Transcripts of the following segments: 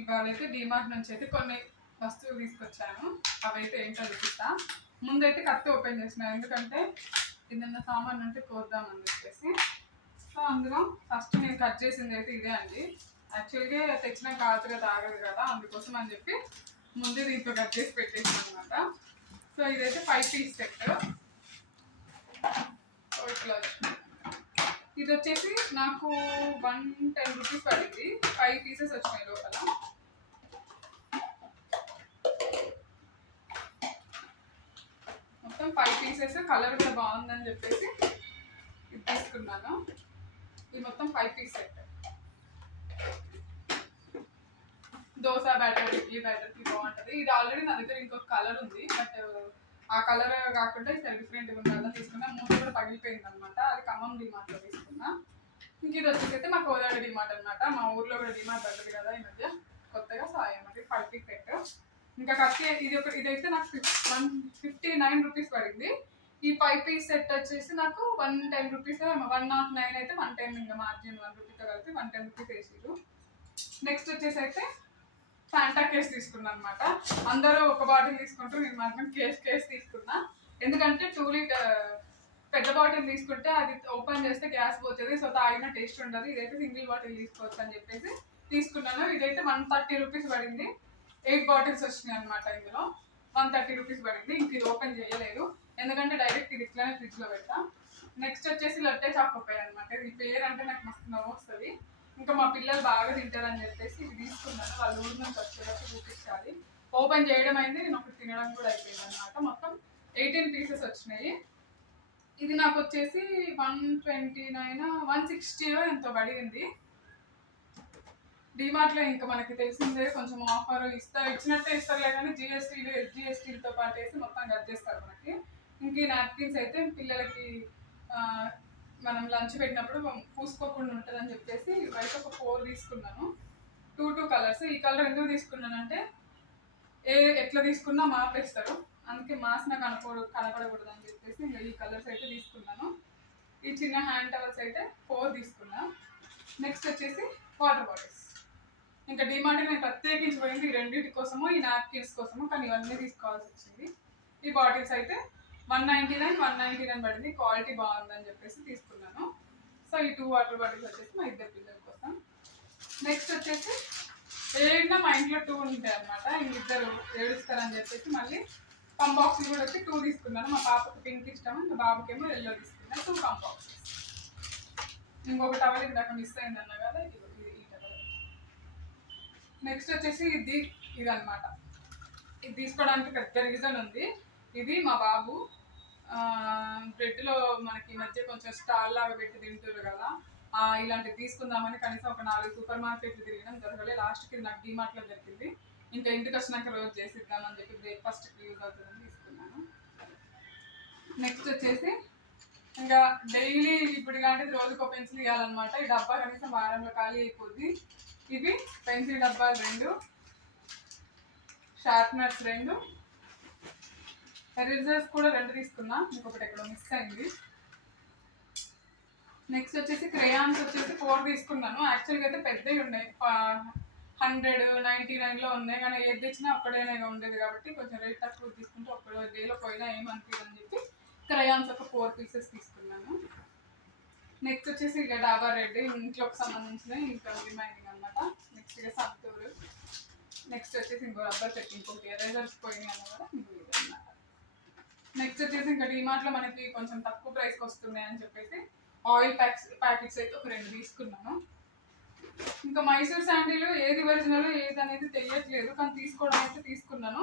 ఇవాళ అయితే డిమార్ట్ నుంచి అయితే కొన్ని వస్తువులు తీసుకొచ్చాను. అవైతే ఏంటో చూపిస్తా. ముందైతే కత్తి ఓపెన్ చేసిన, ఎందుకంటే ఏదన్నా సామాన్ ఉంటే కోద్దామని చెప్పేసి. సో అందులో ఫస్ట్ నేను కట్ చేసింది అయితే ఇదే అండి. యాక్చువల్గా తెచ్చిన కాతుగా తాగదు కదా, అందుకోసం అని చెప్పి ముందే దీంట్లో కట్ చేసి పెట్టేసాను అనమాట. సో ఇదైతే 5 పీస్ సెట్. ఇట్లా ఇది వచ్చేసి నాకు 110 రూపీస్ పడింది. 5 పీసెస్ వచ్చినాయి లోపల. మొత్తం 5 పీసెస్. కలర్ కూడా బాగుందని చెప్పేసి ఇది తీసుకున్నాను. ఇది మొత్తం 5 piece set. Dosa batter, idli బ్యాటర్కి బాగుంటుంది. ఇది ఆల్రెడీ నా దగ్గర ఇంకొక కలర్ ఉంది, బట్ ఆ కలర్ కాకుండా ఇక్కడ డిఫరెంట్గా ఉండాలని తీసుకున్నా. మూత కూడా పగిలిపోయింది అనమాట. అది ఖమ్మం డిమార్ట్లో తీసుకున్నా. ఇంక ఇది వచ్చేసి అయితే మా కోదాడ డిమార్ట్ అనమాట. మా ఊర్లో కూడా డిమార్ట్ పడ్డది కదా ఈ మధ్య కొత్తగా. సో అన్నమాట 5 పీస్ సెట్. ఇంకా కత్తి ఇదైతే నాకు 159 రూపీస్ పడింది. ఈ 5 పీస్ సెట్ వచ్చేసి నాకు 110 రూపీస్, 109 అయితే 110, ఇంకా మార్జిన్ 1 రూపీతో కలిపి 110 రూపీస్ వేసారు. నెక్స్ట్ వచ్చేసి అయితే ఫాంటా కేస్ తీసుకున్నా అనమాట. అందరూ ఒక బాటిల్ తీసుకుంటారు, నేను మాత్రం కేస్ తీసుకున్నా. ఎందుకంటే 2 లీటర్ పెద్ద బాటిల్ తీసుకుంటే అది ఓపెన్ చేస్తే గ్యాస్ పోతుంది, సో తాగిన టేస్ట్ ఉండదు. ఇదైతే సింగిల్ బాటిల్ తీసుకోవచ్చు అని చెప్పేసి తీసుకున్నాను. ఇదైతే 130 రూపీస్ పడింది. 8 బాటిల్స్ వచ్చినాయి అనమాట. ఇందులో 130 రూపీస్ పడింది. ఇంక ఇది ఓపెన్ చేయలేదు, ఎందుకంటే డైరెక్ట్ ఇది ఇట్లానే ఫ్రిడ్జ్లో పెడతా. నెక్స్ట్ వచ్చేసి లట్టే చాకోపాయ్ అనమాట. ఇది పేరు అంటే నాకు మస్తు నవ్వు వస్తుంది. ఇంకా మా పిల్లలు బాగా తింటారని చెప్పేసి ఇది తీసుకున్నాను. వాళ్ళ ఊరి నుంచి వచ్చేటప్పుడు చూపించాలి. ఓపెన్ చేయడం అయింది, నేను ఒకటి తినడం కూడా అయిపోయింది అనమాట. మొత్తం 18 పీసెస్ వచ్చినాయి. ఇది నాకు వచ్చేసి 129, 160 ఎంతో పడింది. డిమార్ట్లో ఇంకా మనకి తెలిసిందే, కొంచెం ఆఫర్ ఇచ్చినట్టే ఇస్తారులే కానీ జిఎస్టీలు ఎస్జిఎస్టీలతో పాటు వేసి మొత్తం కట్ చేస్తారు మనకి. ఇంక ఈ నాప్కిన్స్ అయితే పిల్లలకి మనం లంచ్ పెట్టినప్పుడు పూసుకోకుండా ఉంటుందని చెప్పేసి బయట ఒక 4 తీసుకున్నాను. 2 కలర్స్. ఈ కలర్ ఎందుకు తీసుకున్నానంటే ఎట్లా తీసుకున్నా మార్పేస్తారు, అందుకే మాస్న కనపడకూడదు అని చెప్పేసి ఇంకా ఈ కలర్స్ అయితే తీసుకున్నాను. ఈ చిన్న హ్యాండ్ టవల్స్ అయితే 4 తీసుకున్నా. నెక్స్ట్ వచ్చేసి వాటర్ బాటిల్స్. ఇంకా డిమార్ట్ నేను ప్రత్యేకించి పోయింది ఈ రెండింటి కోసము, ఈ నాప్కిన్స్ కోసము, కానీ ఇవన్నీ తీసుకోవాల్సి వచ్చింది. ఈ బాటిల్స్ అయితే 199 పడింది. క్వాలిటీ బాగుందని చెప్పేసి తీసుకున్నాను. సో ఈ 2 వాటర్ బాటిల్స్ వచ్చేసి మా ఇద్దరు పిల్లల కోసం. నెక్స్ట్ వచ్చేసి ఏదైనా మా ఇంట్లో 2 ఉంటాయి అనమాట. ఇంకిద్దరు ఏడుస్తారని చెప్పేసి మళ్ళీ పమ్ బాక్స్లు కూడా వచ్చి 2 తీసుకున్నాను. మా పాపకు పింక్ ఇష్టం, ఇంకా బాబుకేమో ఎల్లో తీసుకున్నాను. 2 పమ్ బాక్సెస్. ఇంకొక టవల్ ఇందాక మిస్ అయింది అన్న కదా, ఈ టవల్. నెక్స్ట్ వచ్చేసి ఇది అనమాట. ఇది తీసుకోవడానికి పెద్ద రీజన్ ఉంది. ఇది మా బాబు బ్రెడ్లో మనకి ఈ మధ్య కొంచెం స్టాల్ లాగా పెట్టి తింటారు కదా, ఇలాంటివి తీసుకుందామని కనీసం ఒక 4 సూపర్ మార్కెట్లు తిరిగినాం, దొరకలే. లాస్ట్కి నాకు డిమార్ట్లో దొరికింది. ఇంకా ఇంటికి వచ్చినాక రోజు చేసిద్దామని చెప్పి బ్రేక్ఫాస్ట్కి యూజ్ అవుతుందని తీసుకున్నాను. నెక్స్ట్ వచ్చేసి ఇంకా డైలీ ఇప్పుడు ఇలాంటిది రోజుకో పెన్సిల్ ఇవ్వాలన్నమాట. ఈ డబ్బా కనీసం వారంలో ఖాళీ అయిపోద్ది. ఇవి పెన్సిల్ డబ్బాలు 2, షార్ప్నర్స్ 2, ఎరేజర్స్ కూడా 2 తీసుకున్నా, ఇంకొకటి ఎక్కడో మిస్ అయింది. నెక్స్ట్ వచ్చేసి క్రేయాన్స్ వచ్చేసి 4 తీసుకున్నాను. యాక్చువల్గా అయితే పెద్దవి ఉన్నాయి, 199లో ఉన్నాయి, కానీ ఏది తెచ్చినా ఒక్కడేనే ఉండేది కాబట్టి కొంచెం రేట్ తక్కువ తీసుకుంటే ఒక్క డేలో పోయినా ఏమనిపించదని చెప్పి క్రేయాన్స్ ఒక 4 పీసెస్ తీసుకున్నాను. నెక్స్ట్ వచ్చేసి ఇక డాబర్ రెడ్ ఇంట్లోకి సంబంధించిన ఇంకా రిమైనింగ్ అనమాట. నెక్స్ట్ ఇక సంతూరు. నెక్స్ట్ వచ్చేసి ఇంకో రబ్బర్ సెట్, ఇంకొకటి ఎరేజర్స్ పోయినాయి అన్నమాట. ఇంకొకటి అనమాట. నెక్స్ట్ వచ్చేసి ఇంకా డిమార్ట్లో మనకి కొంచెం తక్కువ ప్రైస్కి వస్తున్నాయి అని చెప్పేసి ఆయిల్ ప్యాకెట్స్ అయితే ఒక 2 తీసుకున్నాను. ఇంకా మైసూర్ శాండిల్ ఏది ఒరిజినల్ ఏది అనేది తెలియట్లేదు, కానీ తీసుకోవడం అయితే తీసుకున్నాను.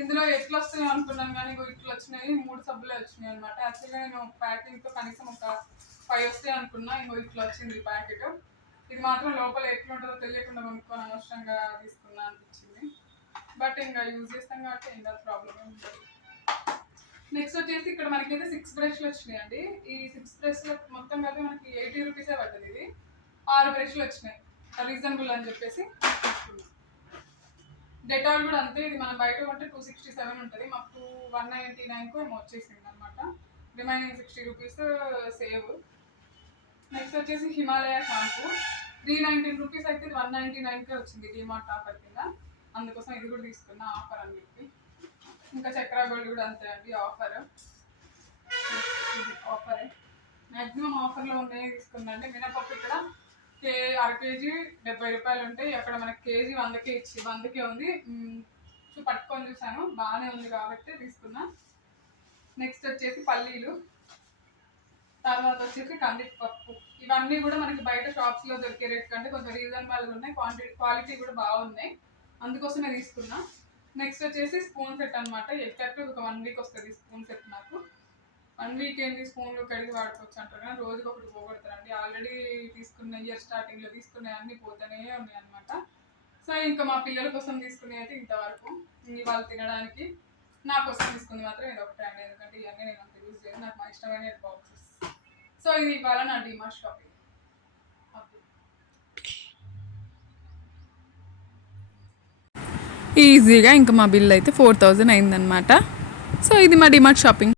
ఇందులో ఎట్లా వస్తున్నాయి అనుకున్నాను, కానీ ఇట్లా వచ్చినాయి. 3 సబ్బులే వచ్చినాయి అనమాట. యాక్చువల్గా నేను ప్యాకింగ్తో కనీసం ఒక 5 వస్తాయి అనుకున్నా, ఇట్లా వచ్చింది ప్యాకెట్. ఇది మాత్రం లోపల ఎట్లా ఉంటుందో తెలియకుండా కొనుక్కొని అనవసరంగా తీసుకున్నా అనిపించింది. బట్ ఇంకా యూజ్ చేస్తాం కాబట్టి ఇంకా ప్రాబ్లమ్ ఉంటుంది. నెక్స్ట్ వచ్చేసి ఇక్కడ మనకైతే 6 బ్రష్లు వచ్చినాయండి. ఈ 6 బ్రష్లు మొత్తం కలిపి మనకి 80 రూపీసే పడ్డది. ఇది 6 బ్రష్లు వచ్చినాయి, రీజనబుల్ అని చెప్పేసి తీసుకున్నాం. డెటాల్ కూడా అంతే, ఇది మనం బయట కొంటే 267 ఉంటుంది, మాకు 199కు ఏమో వచ్చేసింది అనమాట. Remaining 60 rupees save. నెక్స్ట్ వచ్చేసి హిమాలయ షాంపూ. ₹319 అయితే 199కే వచ్చింది డిమార్ట్ ఆఫర్ కింద. అందుకోసం ఇది కూడా తీసుకున్నా ఆఫర్ అని చెప్పి. ఇంకా చక్రా గోల్డ్ కూడా అంతే అండి ఆఫర్. ఆఫరే మ్యాక్సిమం ఆఫర్లో ఉన్నాయి తీసుకున్నా. అంటే మినపప్పు ఇక్కడ అర కేజీ ₹70 ఉంటాయి, అక్కడ మనకి కేజీ 100కే ఉంది. పట్టుకొని చూసాను బాగానే ఉంది కాబట్టి తీసుకున్నా. నెక్స్ట్ వచ్చేసి పల్లీలు, తర్వాత వచ్చేసి కందిపప్పు. ఇవన్నీ కూడా మనకి బయట షాప్స్లో దొరికే రేట్ కంటే కొంచెం రీజనబుల్గా ఉన్నాయి, క్వాలిటీ కూడా బాగున్నాయి, అందుకోసమే తీసుకున్నా. నెక్స్ట్ వచ్చేసి స్పూన్ సెట్ అనమాట. ఎగ్జాక్ట్ ఒక 1 వీక్ వస్తుంది స్పూన్ సెట్. నాకు 1 వీక్ ఏంటి స్పూన్లు కడిగి వాడుకోవచ్చు అంటారు కానీ రోజుకి ఒకటి పోగొడతారండి. ఆల్రెడీ తీసుకున్న ఇయర్ స్టార్టింగ్లో తీసుకునే అన్నీ పోతూనే ఉన్నాయి అనమాట. సో ఇంకా మా పిల్లల కోసం తీసుకునే అయితే ఇంతవరకు. వాళ్ళు తినడానికి నా కోసం తీసుకుంది మాత్రం ఇది ఒకటే అండి, ఎందుకంటే ఇవన్నీ నేను అంత యూజ్ చేయను, నాకు మా ఇష్టమైన బాక్సెస్. సో ఇది ఇవాళ నా డిమార్ట్ షాపింగ్. ఈజీగా ఇంకా మా బిల్ అయితే 4000 అయిందనమాట. సో ఇది మా డిమార్ట్ షాపింగ్.